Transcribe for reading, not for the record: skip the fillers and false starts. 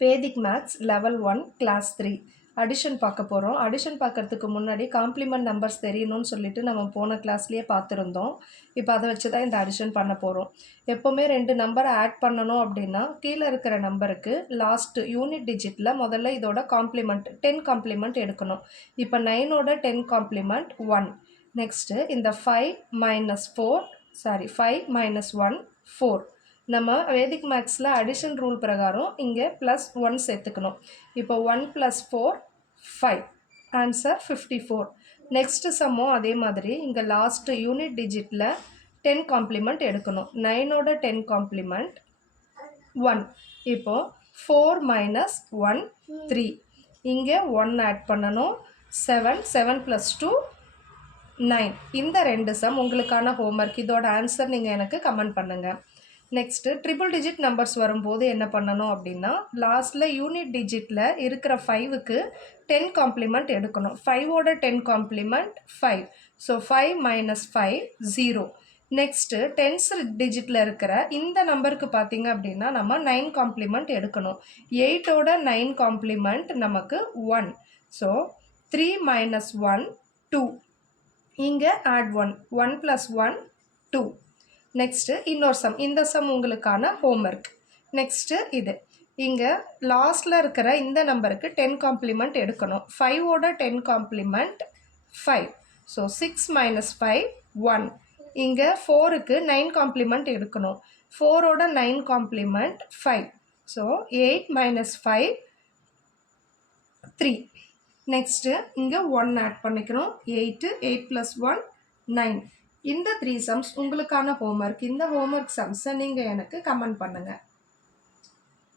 வேதிக் maths level 1 class 3 addition பார்க்க போகிறோம். Addition பார்க்கறதுக்கு முன்னாடி காம்ப்ளிமெண்ட் நம்பர்ஸ் தெரியணும்னு சொல்லிட்டு நம்ம போன கிளாஸ்லேயே பார்த்துருந்தோம். இப்போ அதை வச்சு தான் இந்த அடிஷன் பண்ண போகிறோம். எப்போவுமே 2 நம்பரை ஆட் பண்ணணும் அப்படின்னா கீழே இருக்கிற நம்பருக்கு லாஸ்ட் யூனிட் டிஜிட்டில் முதல்ல இதோட காம்ப்ளிமெண்ட் 10 காம்ப்ளிமெண்ட் எடுக்கணும். இப்போ 9ஓட 10 காம்ப்ளிமெண்ட் 1. நெக்ஸ்ட்டு இந்த 5 - 1 4. நம்ம வேதிக் மேக்ஸில் அடிஷன் ரூல் பிரகாரம் இங்கே +1 சேர்த்துக்கணும். இப்போ 1 + 4 5. ஆன்சர் 54. நெக்ஸ்ட்டு சம்மும் அதே மாதிரி இங்கே லாஸ்ட் யூனிட் டிஜிட்டில் 10 காம்ப்ளிமெண்ட் எடுக்கணும். 9ஓட 10 காம்ப்ளிமெண்ட் 1. இப்போது 4 - 1 3. இங்கே 1 ஆட் பண்ணணும். 7 + 2 9. இந்த 2 சம் உங்களுக்கான ஹோம்ஒர்க். இதோட ஆன்சர் நீங்கள் எனக்கு கமெண்ட் பண்ணுங்கள். நெக்ஸ்ட்டு ட்ரிபிள் டிஜிட் நம்பர்ஸ் வரும்போது என்ன பண்ணணும் அப்படின்னா லாஸ்ட்டில் யூனிட் டிஜிட்டில் இருக்கிற 5க்கு 10 காம்ப்ளிமெண்ட் எடுக்கணும். 5ஓட 10 காம்ப்ளிமெண்ட் 5. ஸோ 5 - 5 0. நெக்ஸ்ட்டு 10th டிஜிட்டில் இருக்கிற இந்த நம்பருக்கு பார்த்தீங்க அப்படின்னா நம்ம 9 காம்ப்ளிமெண்ட் எடுக்கணும். 8ஓட 9 காம்ப்ளிமெண்ட் நமக்கு 1. ஸோ 3 - 1 2. இங்கே ஆட் 1 1 + 1 2. நெக்ஸ்ட்டு இன்னொரு சம். இந்த சம் உங்களுக்கான ஹோம்ஒர்க். நெக்ஸ்ட்டு இது இங்கே லாஸ்ட்டில் இருக்கிற இந்த நம்பருக்கு 10 காம்ப்ளிமெண்ட் எடுக்கணும். 5ஓட 10 காம்ப்ளிமெண்ட் 5. ஸோ 6 - 5 1. இங்கே 4க்கு 9 காம்ப்ளிமெண்ட் எடுக்கணும். 4ஓட 9 காம்ப்ளிமெண்ட் 5. ஸோ 8 - 5 3. நெக்ஸ்ட்டு இங்கே 1 ஆட் பண்ணிக்கிறோம். 8 + 1 9. இந்த 3 சம்ஸ் உங்களுக்கான ஹோம்ஒர்க். இந்த ஹோம்ஒர்க் சம்ஸை நீங்கள் எனக்கு கமெண்ட் பண்ணுங்கள்.